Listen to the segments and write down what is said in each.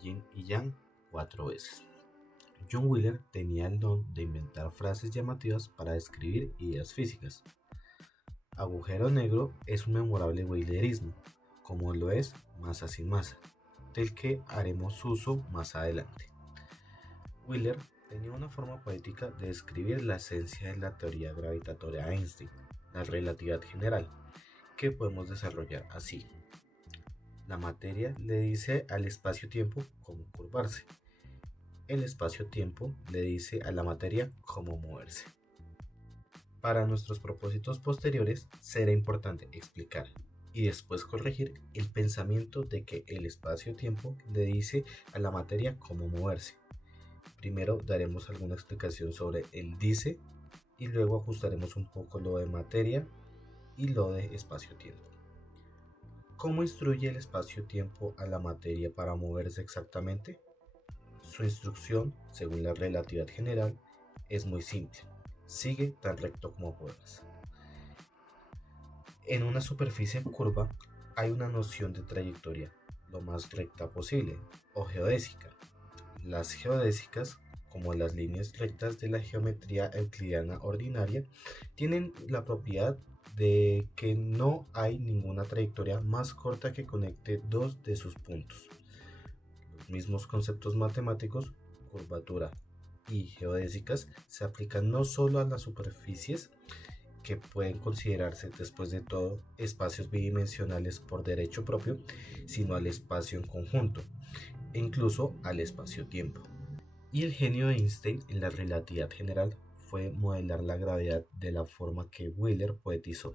yin y yang 4 veces. John Wheeler tenía el don de inventar frases llamativas para describir ideas físicas. Agujero negro es un memorable Wheelerismo, como lo es masa sin masa, del que haremos uso más adelante. Wheeler tenía una forma poética de describir la esencia de la teoría gravitatoria de Einstein, la relatividad general, que podemos desarrollar así. La materia le dice al espacio-tiempo cómo curvarse. El espacio-tiempo le dice a la materia cómo moverse. Para nuestros propósitos posteriores será importante explicar y después corregir el pensamiento de que el espacio-tiempo le dice a la materia cómo moverse. Primero daremos alguna explicación sobre el dice y luego ajustaremos un poco lo de materia y lo de espacio-tiempo. ¿Cómo instruye el espacio-tiempo a la materia para moverse exactamente? Su instrucción, según la relatividad general, es muy simple. Sigue tan recto como puedas. En una superficie curva hay una noción de trayectoria lo más recta posible, o geodésica. Las geodésicas, como las líneas rectas de la geometría euclidiana ordinaria, tienen la propiedad de que no hay ninguna trayectoria más corta que conecte dos de sus puntos. Los mismos conceptos matemáticos, curvatura y geodésicas, se aplican no solo a las superficies, que pueden considerarse después de todo espacios bidimensionales por derecho propio, sino al espacio en conjunto, e incluso al espacio-tiempo. Y el genio de Einstein en la relatividad general fue modelar la gravedad de la forma que Wheeler poetizó.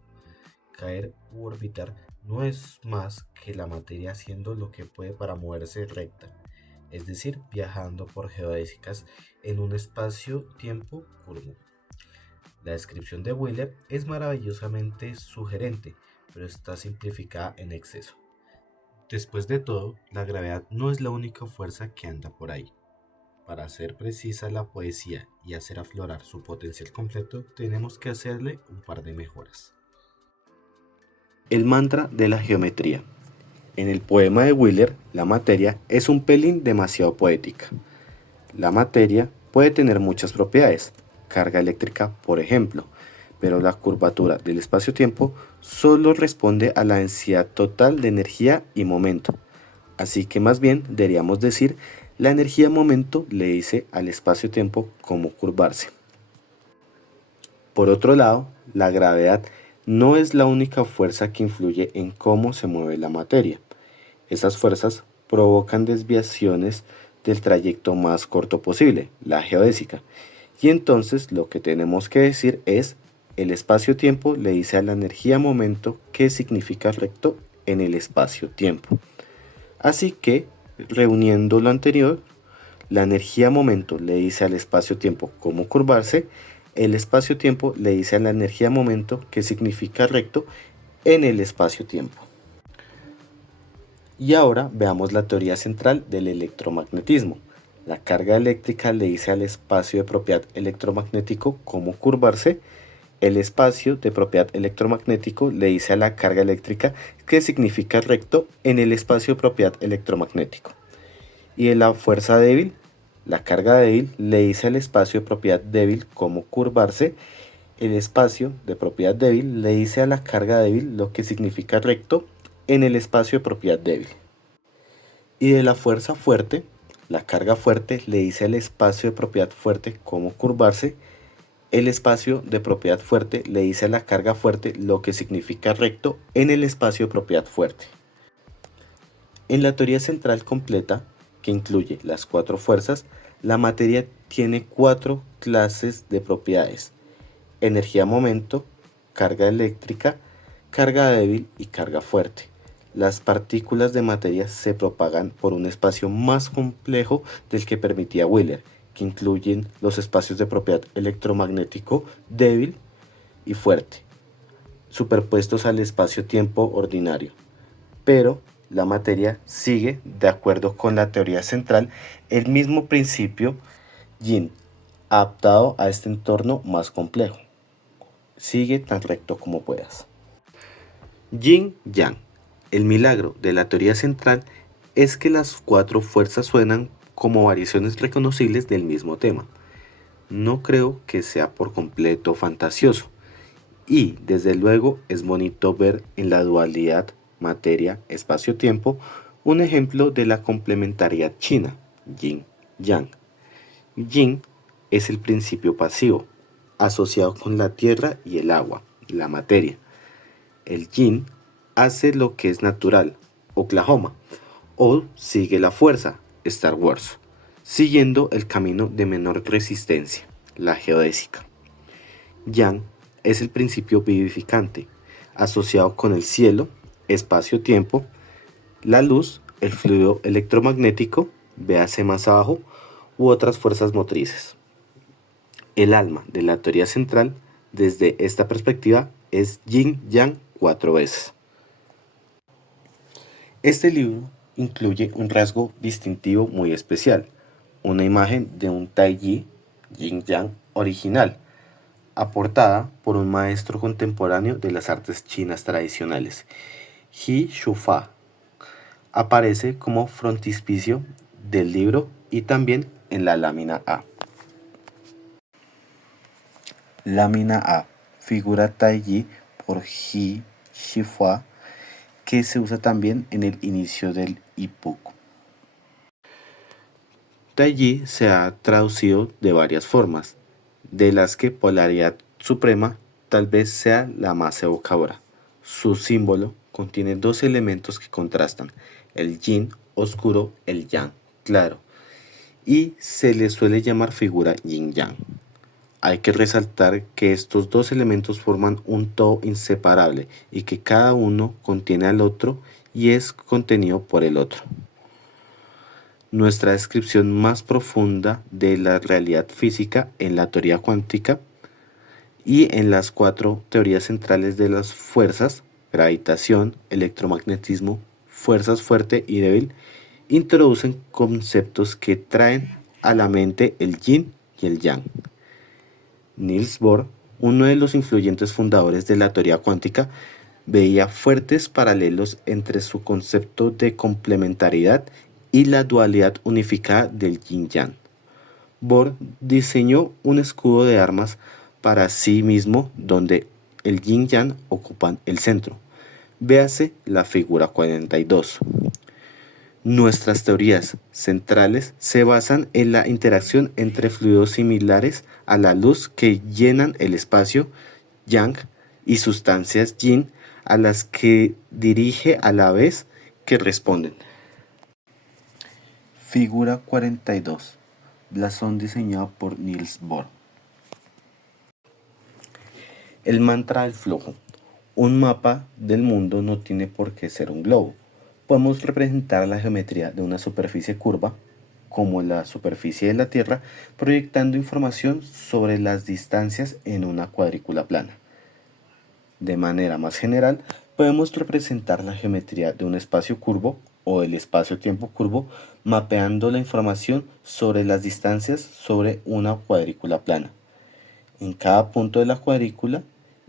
Caer u orbitar no es más que la materia haciendo lo que puede para moverse recta, es decir, viajando por geodésicas en un espacio-tiempo curvo. La descripción de Wheeler es maravillosamente sugerente, pero está simplificada en exceso. Después de todo, la gravedad no es la única fuerza que anda por ahí. Para hacer precisa la poesía y hacer aflorar su potencial completo, tenemos que hacerle un par de mejoras. El mantra de la geometría. En el poema de Wheeler, la materia es un pelín demasiado poética. La materia puede tener muchas propiedades, carga eléctrica por ejemplo, pero la curvatura del espacio-tiempo solo responde a la densidad total de energía y momento. Así que más bien deberíamos decir, la energía-momento le dice al espacio-tiempo cómo curvarse. Por otro lado, la gravedad no es la única fuerza que influye en cómo se mueve la materia. Esas fuerzas provocan desviaciones del trayecto más corto posible, la geodésica. Y entonces lo que tenemos que decir es, el espacio-tiempo le dice a la energía-momento qué significa recto en el espacio-tiempo. Así que, reuniendo lo anterior, la energía-momento le dice al espacio-tiempo cómo curvarse, el espacio-tiempo le dice a la energía-momento qué significa recto en el espacio-tiempo. Y ahora veamos la teoría central del electromagnetismo. La carga eléctrica le dice al espacio de propiedad electromagnético cómo curvarse. El espacio de propiedad electromagnético le dice a la carga eléctrica qué significa recto en el espacio de propiedad electromagnético. Y de la fuerza débil, la carga débil le dice al espacio de propiedad débil cómo curvarse. El espacio de propiedad débil le dice a la carga débil lo que significa recto en el espacio de propiedad débil. Y de la fuerza fuerte, la carga fuerte le dice al espacio de propiedad fuerte cómo curvarse. El espacio de propiedad fuerte le dice a la carga fuerte lo que significa recto en el espacio de propiedad fuerte. En la teoría central completa, que incluye las 4 fuerzas, la materia tiene 4 clases de propiedades: energía-momento, carga eléctrica, carga débil y carga fuerte. Las partículas de materia se propagan por un espacio más complejo del que permitía Wheeler, que incluyen los espacios de propiedad electromagnético débil y fuerte, superpuestos al espacio-tiempo ordinario. Pero la materia sigue, de acuerdo con la teoría central, el mismo principio yin, adaptado a este entorno más complejo. Sigue tan recto como puedas. Yin Yang. El milagro de la teoría central es que las cuatro fuerzas suenan como variaciones reconocibles del mismo tema. No creo que sea por completo fantasioso. Y, desde luego, es bonito ver en la dualidad materia-espacio-tiempo un ejemplo de la complementariedad china, yin-yang. Yin es el principio pasivo, asociado con la tierra y el agua, la materia. El yin hace lo que es natural, Oklahoma, o sigue la fuerza, Star Wars, siguiendo el camino de menor resistencia, la geodésica. Yang es el principio vivificante, asociado con el cielo, espacio-tiempo, la luz, el fluido electromagnético, véase más abajo, u otras fuerzas motrices. El alma de la teoría central, desde esta perspectiva, es Yin-Yang 4 veces. Este libro incluye un rasgo distintivo muy especial, una imagen de un Taiji Yin-Yang original, aportada por un maestro contemporáneo de las artes chinas tradicionales, He Shufa. Aparece como frontispicio del libro y también en la lámina A. Lámina A. Figura Taiji por He Shifua, que se usa también en el inicio del Ippuku. Taiji se ha traducido de varias formas, de las que polaridad suprema tal vez sea la más evocadora. Su símbolo contiene dos elementos que contrastan, el yin oscuro, el yang claro, y se le suele llamar figura yin-yang. Hay que resaltar que estos dos elementos forman un todo inseparable y que cada uno contiene al otro y es contenido por el otro. Nuestra descripción más profunda de la realidad física en la teoría cuántica y en las cuatro teorías centrales de las fuerzas, gravitación, electromagnetismo, fuerzas fuerte y débil, introducen conceptos que traen a la mente el yin y el yang. Niels Bohr, uno de los influyentes fundadores de la teoría cuántica, veía fuertes paralelos entre su concepto de complementariedad y la dualidad unificada del yin-yang. Bohr diseñó un escudo de armas para sí mismo donde el yin-yang ocupan el centro. Véase la figura 42. Nuestras teorías centrales se basan en la interacción entre fluidos similares a la luz que llenan el espacio yang y sustancias yin a las que dirige a la vez que responden. Figura 42. Blasón diseñado por Niels Bohr. El mantra del flujo. Un mapa del mundo no tiene por qué ser un globo. Podemos representar la geometría de una superficie curva, como la superficie de la Tierra, proyectando información sobre las distancias en una cuadrícula plana. De manera más general, podemos representar la geometría de un espacio curvo o el espacio-tiempo curvo, mapeando la información sobre las distancias sobre una cuadrícula plana. En cada punto de la cuadrícula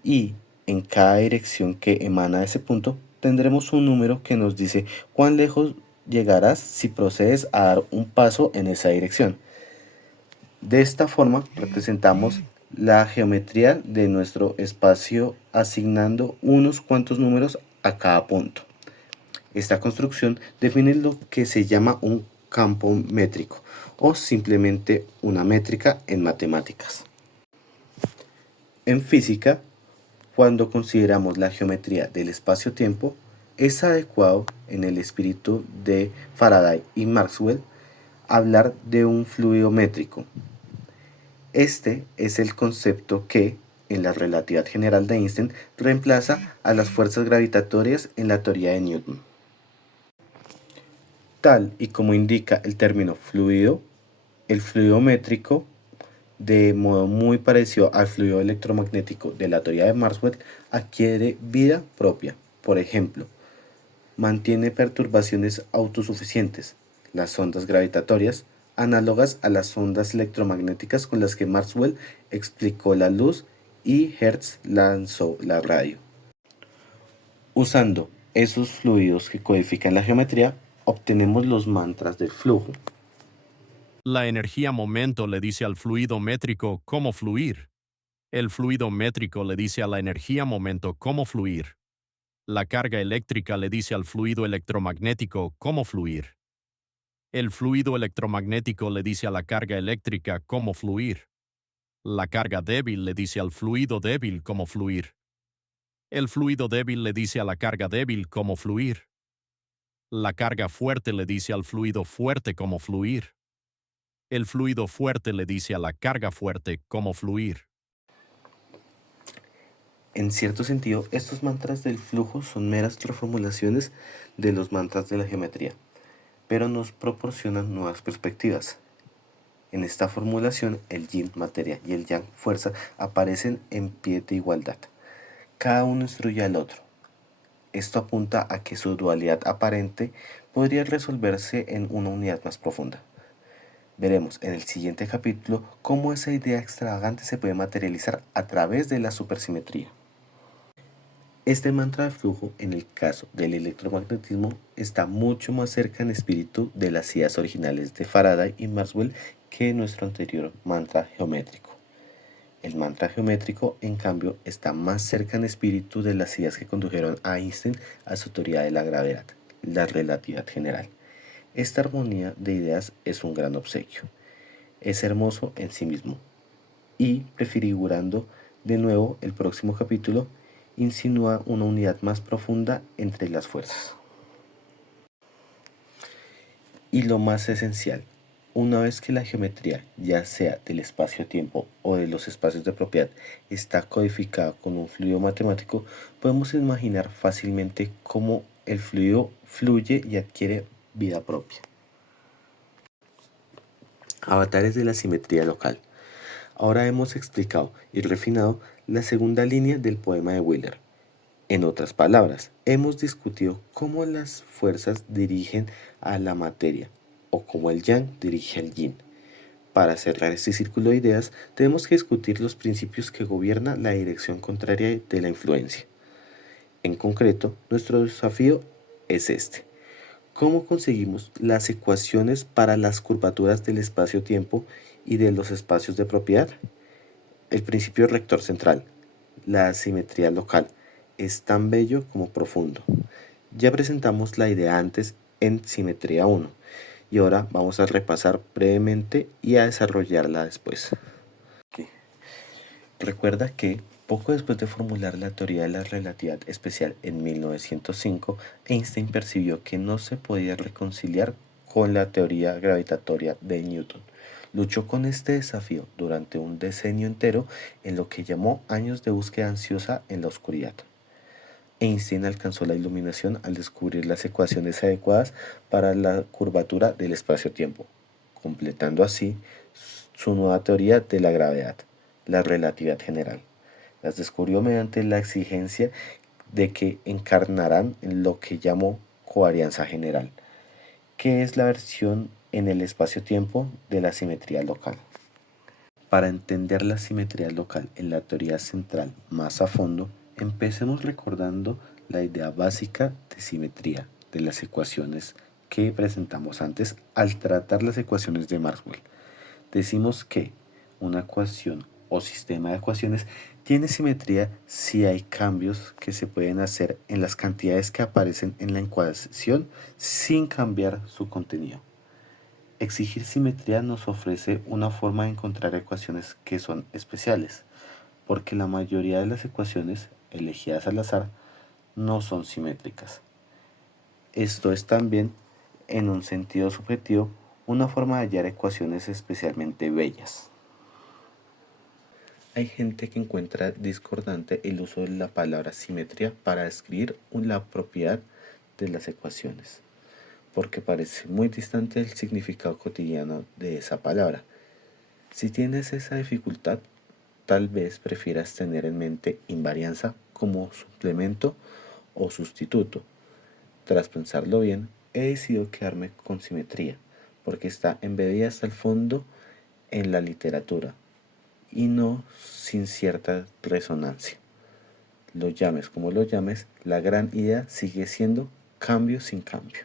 y en cada dirección que emana de ese punto, tendremos un número que nos dice cuán lejos llegarás si procedes a dar un paso en esa dirección. De esta forma representamos la geometría de nuestro espacio asignando unos cuantos números a cada punto. Esta construcción define lo que se llama un campo métrico o simplemente una métrica en matemáticas. En física, cuando consideramos la geometría del espacio-tiempo, es adecuado, en el espíritu de Faraday y Maxwell, hablar de un fluido métrico. Este es el concepto que, en la relatividad general de Einstein, reemplaza a las fuerzas gravitatorias en la teoría de Newton. Tal y como indica el término fluido, el fluido métrico, de modo muy parecido al fluido electromagnético de la teoría de Maxwell, adquiere vida propia. Por ejemplo, mantiene perturbaciones autosuficientes, las ondas gravitatorias, análogas a las ondas electromagnéticas con las que Maxwell explicó la luz y Hertz lanzó la radio. Usando esos fluidos que codifican la geometría, obtenemos los mantras del flujo. La energía momento le dice al fluido métrico cómo fluir. El fluido métrico le dice a la energía momento cómo fluir. La carga eléctrica le dice al fluido electromagnético cómo fluir. El fluido electromagnético le dice a la carga eléctrica cómo fluir. La carga débil le dice al fluido débil cómo fluir. El fluido débil le dice a la carga débil cómo fluir. La carga fuerte le dice al fluido fuerte cómo fluir. El fluido fuerte le dice a la carga fuerte cómo fluir. En cierto sentido, estos mantras del flujo son meras reformulaciones de los mantras de la geometría, pero nos proporcionan nuevas perspectivas. En esta formulación, el yin, materia, y el yang, fuerza, aparecen en pie de igualdad. Cada uno instruye al otro. Esto apunta a que su dualidad aparente podría resolverse en una unidad más profunda. Veremos en el siguiente capítulo cómo esa idea extravagante se puede materializar a través de la supersimetría. Este mantra de flujo, en el caso del electromagnetismo, está mucho más cerca en espíritu de las ideas originales de Faraday y Maxwell que nuestro anterior mantra geométrico. El mantra geométrico, en cambio, está más cerca en espíritu de las ideas que condujeron a Einstein a su teoría de la gravedad, la relatividad general. Esta armonía de ideas es un gran obsequio. Es hermoso en sí mismo. Y, prefigurando de nuevo el próximo capítulo, insinúa una unidad más profunda entre las fuerzas. Y lo más esencial, una vez que la geometría, ya sea del espacio-tiempo o de los espacios de propiedad, está codificada con un fluido matemático, podemos imaginar fácilmente cómo el fluido fluye y adquiere vida propia. Avatares de la simetría local. Ahora hemos explicado y refinado la segunda línea del poema de Wheeler. En otras palabras, hemos discutido cómo las fuerzas dirigen a la materia o cómo el yang dirige al yin. Para cerrar este círculo de ideas, tenemos que discutir los principios que gobiernan la dirección contraria de la influencia. En concreto, nuestro desafío es este. ¿Cómo conseguimos las ecuaciones para las curvaturas del espacio-tiempo y de los espacios de propiedad? El principio rector central, la asimetría local, es tan bello como profundo. Ya presentamos la idea antes en Simetría 1 y ahora vamos a repasar brevemente y a desarrollarla después. Recuerda que poco después de formular la teoría de la relatividad especial en 1905, Einstein percibió que no se podía reconciliar con la teoría gravitatoria de Newton. Luchó con este desafío durante un decenio entero en lo que llamó años de búsqueda ansiosa en la oscuridad. Einstein alcanzó la iluminación al descubrir las ecuaciones adecuadas para la curvatura del espacio-tiempo, completando así su nueva teoría de la gravedad, la relatividad general. Las descubrió mediante la exigencia de que encarnaran en lo que llamó covarianza general, que es la versión en el espacio-tiempo de la simetría local. Para entender la simetría local en la teoría central más a fondo, empecemos recordando la idea básica de simetría de las ecuaciones que presentamos antes al tratar las ecuaciones de Maxwell. Decimos que una ecuación o sistema de ecuaciones tiene simetría si hay cambios que se pueden hacer en las cantidades que aparecen en la ecuación sin cambiar su contenido. Exigir simetría nos ofrece una forma de encontrar ecuaciones que son especiales, porque la mayoría de las ecuaciones elegidas al azar no son simétricas. Esto es también, en un sentido subjetivo, una forma de hallar ecuaciones especialmente bellas. Hay gente que encuentra discordante el uso de la palabra simetría para describir la propiedad de las ecuaciones, porque parece muy distante del significado cotidiano de esa palabra. Si tienes esa dificultad, tal vez prefieras tener en mente invarianza como suplemento o sustituto. Tras pensarlo bien, he decidido quedarme con simetría, porque está embebida hasta el fondo en la literatura y no sin cierta resonancia. Lo llames como lo llames, la gran idea sigue siendo cambio sin cambio.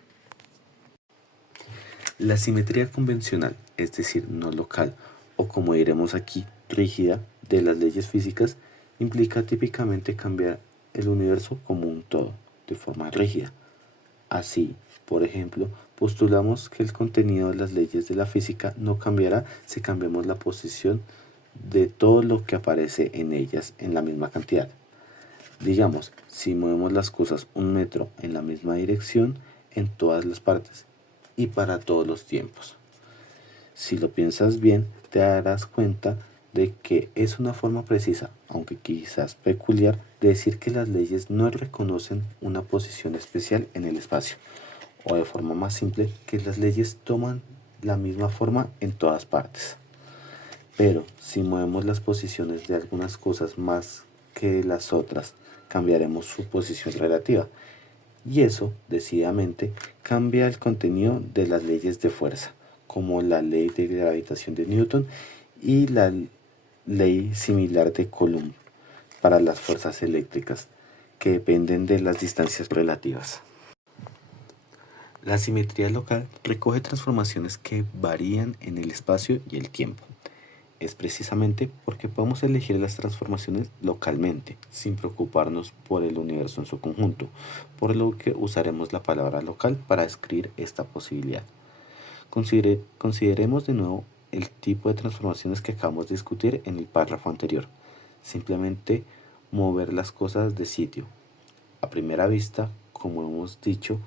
La simetría convencional, es decir, no local, o como diremos aquí, rígida, de las leyes físicas, implica típicamente cambiar el universo como un todo, de forma rígida. Así, por ejemplo, postulamos que el contenido de las leyes de la física no cambiará si cambiamos la posición de todo lo que aparece en ellas en la misma cantidad. Digamos, si movemos las cosas 1 metro en la misma dirección en todas las partes y para todos los tiempos. Si lo piensas bien, te darás cuenta de que es una forma precisa, aunque quizás peculiar, de decir que las leyes no reconocen una posición especial en el espacio, o de forma más simple, que las leyes toman la misma forma en todas partes. Pero si movemos las posiciones de algunas cosas más que de las otras, cambiaremos su posición relativa. Y eso, decididamente, cambia el contenido de las leyes de fuerza, como la ley de gravitación de Newton y la ley similar de Coulomb para las fuerzas eléctricas, que dependen de las distancias relativas. La simetría local recoge transformaciones que varían en el espacio y el tiempo. Es precisamente porque podemos elegir las transformaciones localmente, sin preocuparnos por el universo en su conjunto, por lo que usaremos la palabra local para describir esta posibilidad. Consideremos de nuevo el tipo de transformaciones que acabamos de discutir en el párrafo anterior. Simplemente mover las cosas de sitio. A primera vista, como hemos dicho,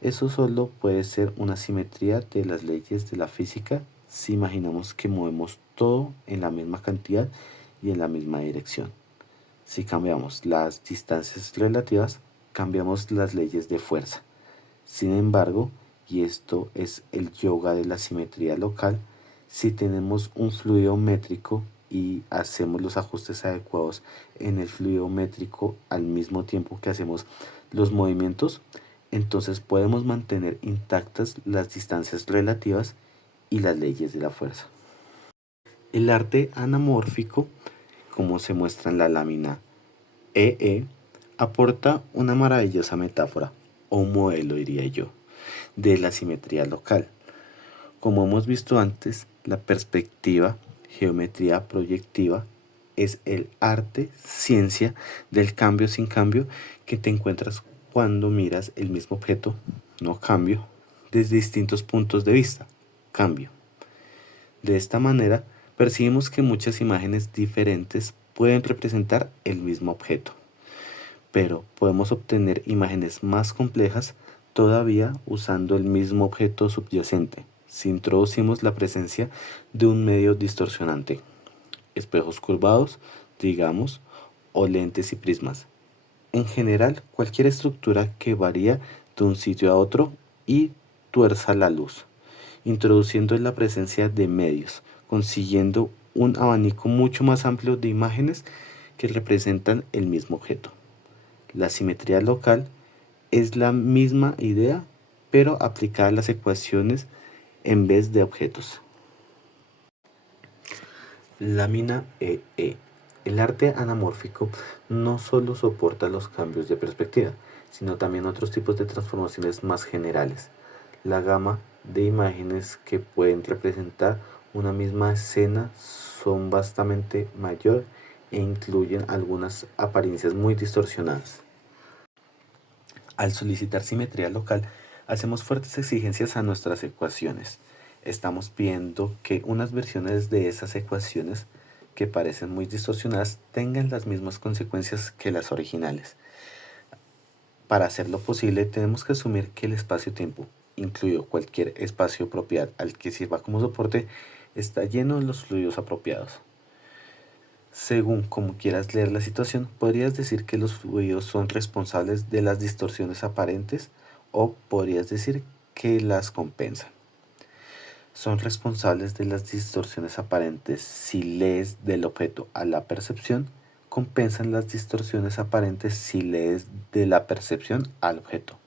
eso solo puede ser una simetría de las leyes de la física si imaginamos que movemos todo en la misma cantidad y en la misma dirección. Si cambiamos las distancias relativas, cambiamos las leyes de fuerza. Sin embargo, y esto es el yoga de la simetría local, si tenemos un fluido métrico y hacemos los ajustes adecuados en el fluido métrico al mismo tiempo que hacemos los movimientos, entonces podemos mantener intactas las distancias relativas y las leyes de la fuerza. El arte anamórfico, como se muestra en la lámina EE, aporta una maravillosa metáfora, o un modelo diría yo, de la simetría local. Como hemos visto antes, la perspectiva, geometría proyectiva, es el arte, ciencia del cambio sin cambio que te encuentras cuando miras el mismo objeto, no cambio, desde distintos puntos de vista, cambio. De esta manera, percibimos que muchas imágenes diferentes pueden representar el mismo objeto, pero podemos obtener imágenes más complejas todavía usando el mismo objeto subyacente, si introducimos la presencia de un medio distorsionante, espejos curvados, digamos, o lentes y prismas. En general, cualquier estructura que varía de un sitio a otro y tuerza la luz, introduciendo la presencia de medios, consiguiendo un abanico mucho más amplio de imágenes que representan el mismo objeto. La simetría local es la misma idea, pero aplicada a las ecuaciones en vez de objetos. Lámina EE. El arte anamórfico no solo soporta los cambios de perspectiva, sino también otros tipos de transformaciones más generales. La gama de imágenes que pueden representar una misma escena son bastante mayor e incluyen algunas apariencias muy distorsionadas. Al solicitar simetría local, hacemos fuertes exigencias a nuestras ecuaciones. Estamos pidiendo que unas versiones de esas ecuaciones que parecen muy distorsionadas tengan las mismas consecuencias que las originales. Para hacerlo posible, tenemos que asumir que el espacio-tiempo, incluido cualquier espacio propiedad al que sirva como soporte, está lleno de los fluidos apropiados. Según como quieras leer la situación, podrías decir que los fluidos son responsables de las distorsiones aparentes o podrías decir que las compensan. Son responsables de las distorsiones aparentes si lees del objeto a la percepción, compensan las distorsiones aparentes si lees de la percepción al objeto.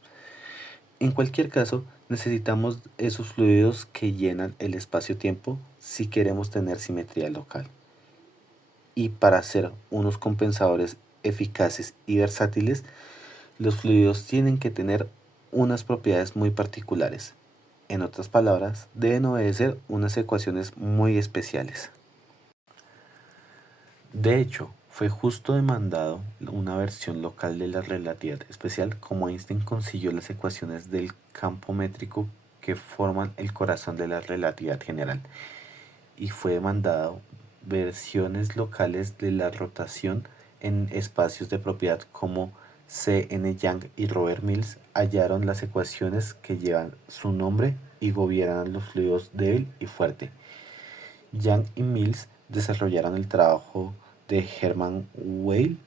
En cualquier caso, necesitamos esos fluidos que llenan el espacio-tiempo si queremos tener simetría local. Y para ser unos compensadores eficaces y versátiles, los fluidos tienen que tener unas propiedades muy particulares. En otras palabras, deben obedecer unas ecuaciones muy especiales. De hecho, fue justo demandado una versión local de la relatividad especial como Einstein consiguió las ecuaciones del campo métrico que forman el corazón de la relatividad general, y fue demandado versiones locales de la rotación en espacios de propiedad como C. N. Young y Robert Mills hallaron las ecuaciones que llevan su nombre y gobiernan los fluidos débil y fuerte. Young y Mills desarrollaron el trabajo de Hermann Weyl,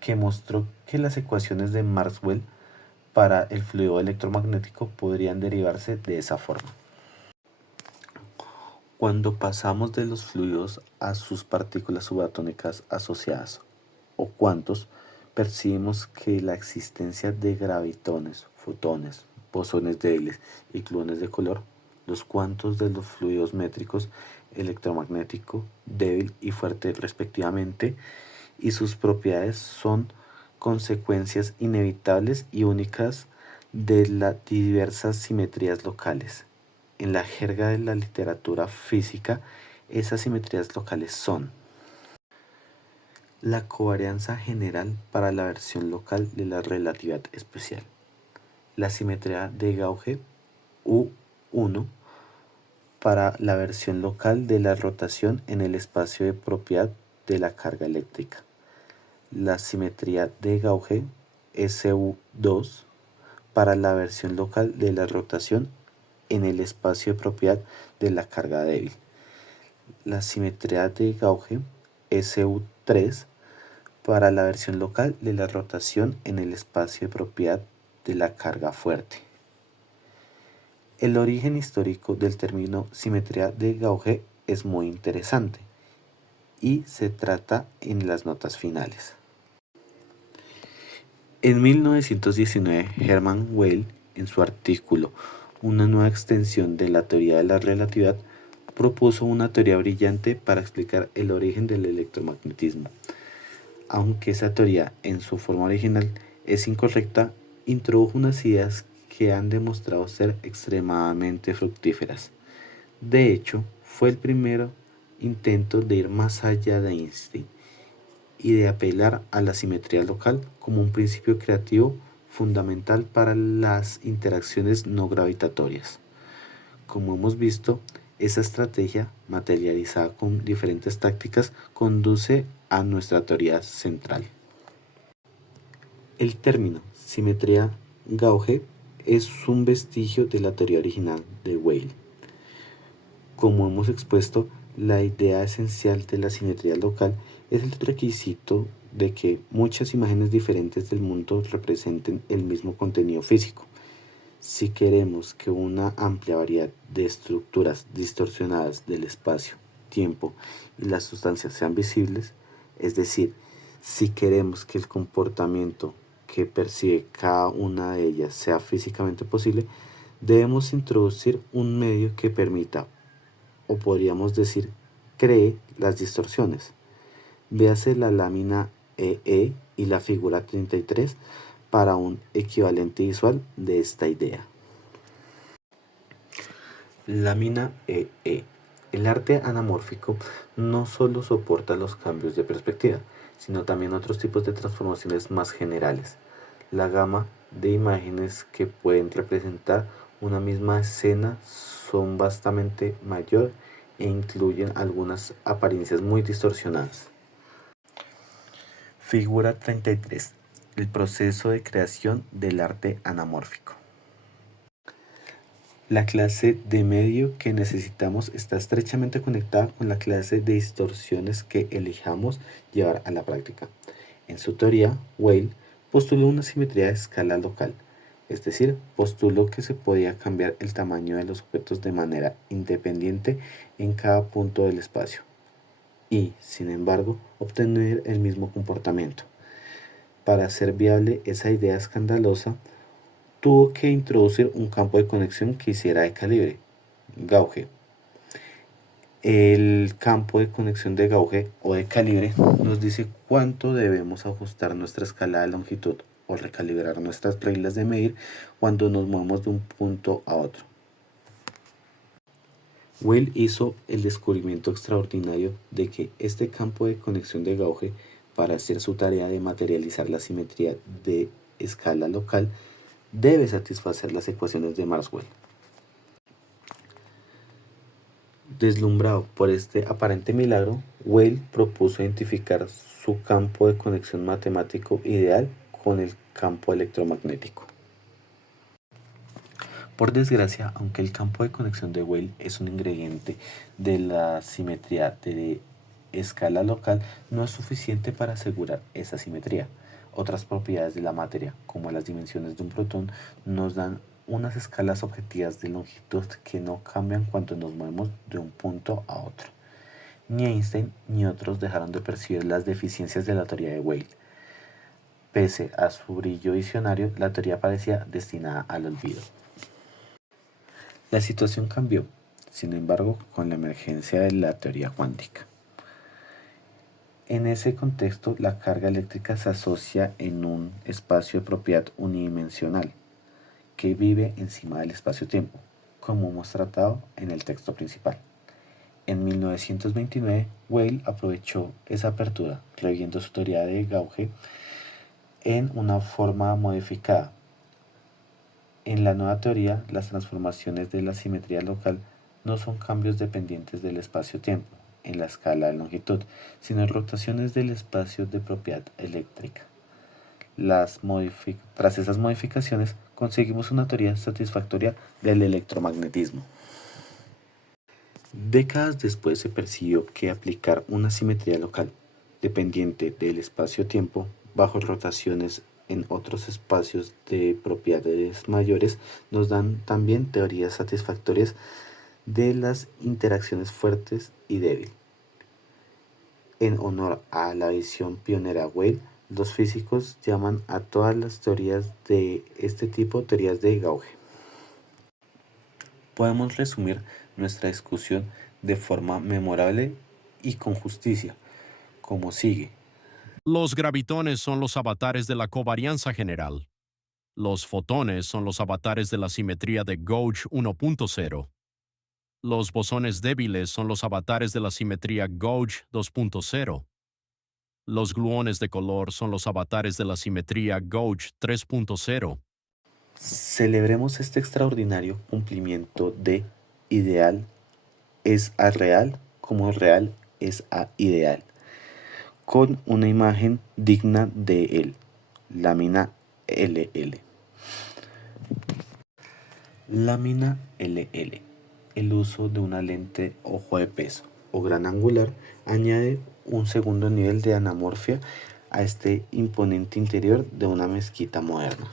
que mostró que las ecuaciones de Maxwell para el fluido electromagnético podrían derivarse de esa forma. Cuando pasamos de los fluidos a sus partículas subatómicas asociadas o cuantos, percibimos que la existencia de gravitones, fotones, bosones débiles y gluones de color, los cuantos de los fluidos métricos, electromagnético, débil y fuerte respectivamente, y sus propiedades son consecuencias inevitables y únicas de las diversas simetrías locales. En la jerga de la literatura física, esas simetrías locales son la covarianza general para la versión local de la relatividad especial, la simetría de Gauge U1 para la versión local de la rotación en el espacio de propiedad de la carga eléctrica, la simetría de Gauge SU2 para la versión local de la rotación en el espacio de propiedad de la carga débil, la simetría de Gauge SU3 para la versión local de la rotación en el espacio de propiedad de la carga fuerte. El origen histórico del término simetría de Gauge es muy interesante y se trata en las notas finales. En 1919, Hermann Weyl, en su artículo Una nueva extensión de la teoría de la relatividad, propuso una teoría brillante para explicar el origen del electromagnetismo. Aunque esa teoría, en su forma original, es incorrecta, introdujo unas ideas que han demostrado ser extremadamente fructíferas. De hecho, fue el primer intento de ir más allá de Einstein y de apelar a la simetría local como un principio creativo fundamental para las interacciones no gravitatorias. Como hemos visto, esa estrategia, materializada con diferentes tácticas, conduce a nuestra teoría central. El término simetría Gauge es un vestigio de la teoría original de Weyl. Como hemos expuesto, la idea esencial de la simetría local es el requisito de que muchas imágenes diferentes del mundo representen el mismo contenido físico. Si queremos que una amplia variedad de estructuras distorsionadas del espacio, tiempo y las sustancias sean visibles, es decir, si queremos que el comportamiento que percibe cada una de ellas sea físicamente posible, debemos introducir un medio que permita, o podríamos decir, cree las distorsiones. Véase la lámina EE y la figura 33 para un equivalente visual de esta idea. Lámina EE. El arte anamórfico no solo soporta los cambios de perspectiva, sino también otros tipos de transformaciones más generales. La gama de imágenes que pueden representar una misma escena son bastante mayor e incluyen algunas apariencias muy distorsionadas. Figura 33. El proceso de creación del arte anamórfico. La clase de medio que necesitamos está estrechamente conectada con la clase de distorsiones que elijamos llevar a la práctica. En su teoría, Weyl postuló una simetría de escala local, es decir, postuló que se podía cambiar el tamaño de los objetos de manera independiente en cada punto del espacio y, sin embargo, obtener el mismo comportamiento. Para hacer viable esa idea escandalosa, tuvo que introducir un campo de conexión que hiciera de calibre, Gauge. El campo de conexión de Gauge o de calibre nos dice cuánto debemos ajustar nuestra escala de longitud o recalibrar nuestras reglas de medir cuando nos movemos de un punto a otro. Weyl hizo el descubrimiento extraordinario de que este campo de conexión de gauge, para hacer su tarea de materializar la simetría de escala local, debe satisfacer las ecuaciones de Maxwell. Deslumbrado por este aparente milagro, Weyl propuso identificar su campo de conexión matemático ideal con el campo electromagnético. Por desgracia, aunque el campo de conexión de Weyl es un ingrediente de la simetría de escala local, no es suficiente para asegurar esa simetría. Otras propiedades de la materia, como las dimensiones de un protón, nos dan unas escalas objetivas de longitud que no cambian cuando nos movemos de un punto a otro. Ni Einstein ni otros dejaron de percibir las deficiencias de la teoría de Weyl. Pese a su brillo visionario, la teoría parecía destinada al olvido. La situación cambió, sin embargo, con la emergencia de la teoría cuántica. En ese contexto, la carga eléctrica se asocia en un espacio de propiedad unidimensional que vive encima del espacio-tiempo, como hemos tratado en el texto principal. En 1929, Weyl aprovechó esa apertura, reviendo su teoría de gauge en una forma modificada. En la nueva teoría, las transformaciones de la simetría local no son cambios dependientes del espacio-tiempo en la escala de longitud, sino rotaciones del espacio de propiedad eléctrica. Tras esas modificaciones, conseguimos una teoría satisfactoria del electromagnetismo. Décadas después se percibió que aplicar una simetría local dependiente del espacio-tiempo bajo rotaciones en otros espacios de propiedades mayores nos dan también teorías satisfactorias de las interacciones fuertes y débiles. En honor a la visión pionera Weyl, los físicos llaman a todas las teorías de este tipo teorías de gauge. Podemos resumir nuestra discusión de forma memorable y con justicia, como sigue. Los gravitones son los avatares de la covarianza general. Los fotones son los avatares de la simetría de Gauge 1.0. Los bosones débiles son los avatares de la simetría Gauge 2.0. Los gluones de color son los avatares de la simetría Gauge 3.0. Celebremos este extraordinario cumplimiento de ideal es a real como real es a ideal, con una imagen digna de él, lámina LL. Lámina LL. El uso de una lente ojo de pez o gran angular añade un segundo nivel de anamorfia a este imponente interior de una mezquita moderna.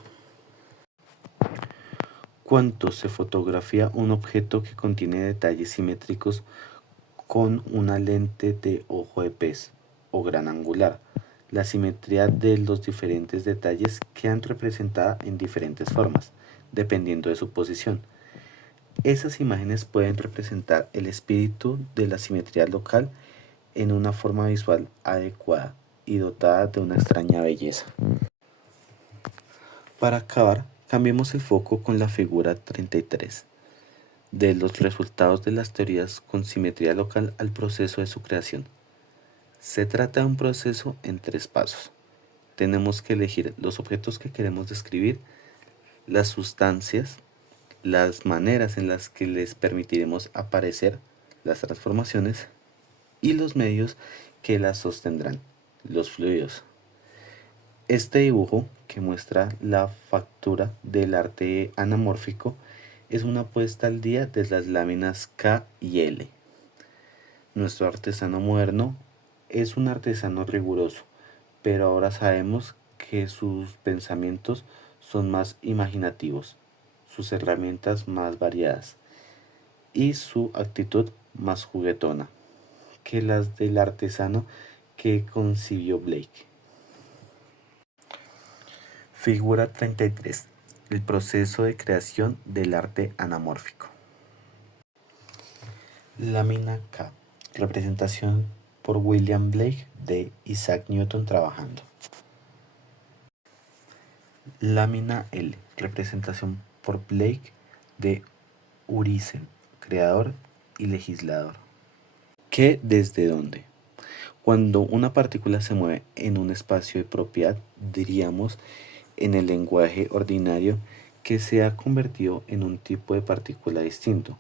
Cuando se fotografía un objeto que contiene detalles simétricos con una lente de ojo de pez o gran angular, la simetría de los diferentes detalles quedan representada en diferentes formas, dependiendo de su posición. Esas imágenes pueden representar el espíritu de la simetría local en una forma visual adecuada y dotada de una extraña belleza. Para acabar, cambiemos el foco con la figura 33, de los resultados de las teorías con simetría local al proceso de su creación. Se trata de un proceso en 3 pasos. Tenemos que elegir los objetos que queremos describir, las sustancias, las maneras en las que les permitiremos aparecer, las transformaciones, y los medios que las sostendrán, los fluidos. Este dibujo, que muestra la factura del arte anamórfico, es una puesta al día de las láminas K y L. Nuestro artesano moderno es un artesano riguroso, pero ahora sabemos que sus pensamientos son más imaginativos, sus herramientas más variadas y su actitud más juguetona que las del artesano que concibió Blake. Figura 33. El proceso de creación del arte anamórfico. Lámina K. Representación por William Blake de Isaac Newton trabajando. Lámina L. Representación por Blake de Urizen, creador y legislador. ¿Qué desde dónde? Cuando una partícula se mueve en un espacio de propiedad, diríamos en el lenguaje ordinario que se ha convertido en un tipo de partícula distinto.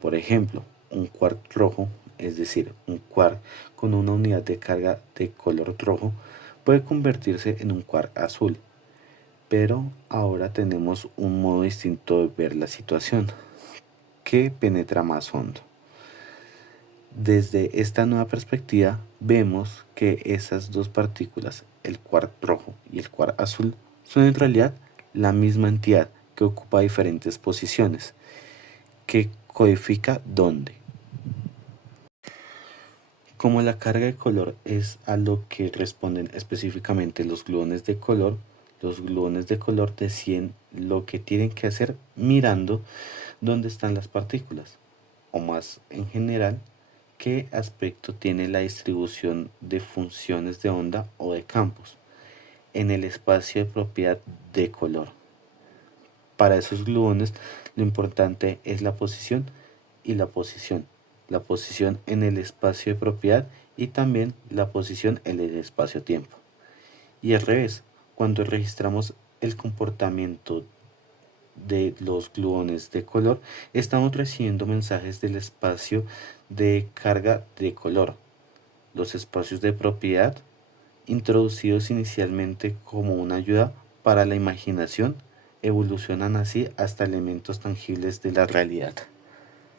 Por ejemplo, un quark rojo, es decir, un quark con una unidad de carga de color rojo, puede convertirse en un quark azul. Pero ahora tenemos un modo distinto de ver la situación, que penetra más hondo. Desde esta nueva perspectiva, vemos que esas dos partículas, el quark rojo y el quark azul, son en realidad la misma entidad que ocupa diferentes posiciones, que codifica dónde. Como la carga de color es a lo que responden específicamente los gluones de color, los gluones de color deciden lo que tienen que hacer mirando dónde están las partículas, o más en general, qué aspecto tiene la distribución de funciones de onda o de campos en el espacio de propiedad de color. Para esos gluones lo importante es la posición y la posición en el espacio de propiedad y también la posición en el espacio-tiempo. Y al revés, cuando registramos el comportamiento de los gluones de color, estamos recibiendo mensajes del espacio de carga de color. Los espacios de propiedad, introducidos inicialmente como una ayuda para la imaginación, evolucionan así hasta elementos tangibles de la realidad.